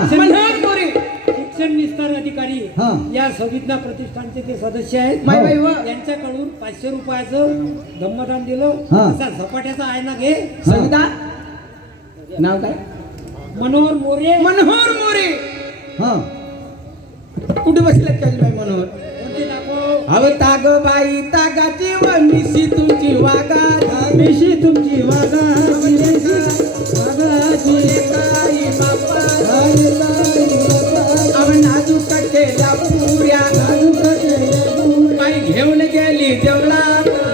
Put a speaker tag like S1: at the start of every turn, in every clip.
S1: शिक्षण
S2: मनोहर मोरे
S1: शिक्षण विस्तार अधिकारी
S3: हा.
S1: या संविधा प्रतिष्ठानचे ते सदस्य आहेत.
S2: माय बाई व.
S1: यांच्याकडून पाचशे रुपयाचं धम्मदान दिलं.
S3: हा.
S1: असा झपाट्याचा आयना घे.
S2: नाव काय?
S1: मनोहर मोरे.
S2: मनोहर मोरे.
S3: हा.
S2: कुठे बसले बाई मनोहर?
S1: कोणते दाखव?
S2: अव ताग बाई तागाची व मिशी तुमची वागा
S1: मिशी तुमची वागा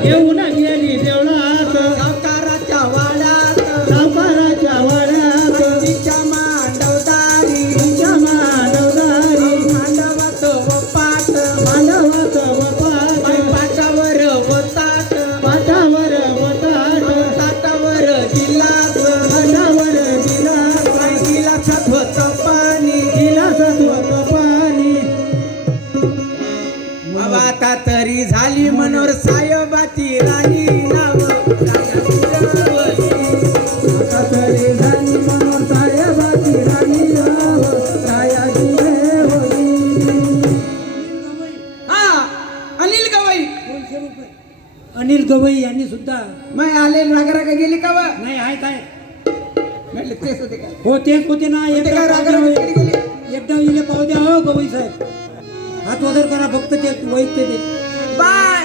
S1: 别无
S2: 奈 आता तरी झाली मनोर साहेबाची राणी नाव
S1: आता तरी झाली मनोर साहेबाची राणी राव, रायाची रे होई.
S2: हा अनिल गवई.
S1: अनिल गवई यांनी सुद्धा
S2: मग आले रागा गेली का व?
S1: नाही आहेत आहे
S2: म्हटलं तेच होते का?
S1: हो तेच होते ना एकदा
S2: गेली गेली?
S1: एकदा इले पाव द्या हो गवई साहेब. हात वदर करा फक्त ते वैद्य ते
S2: बाय.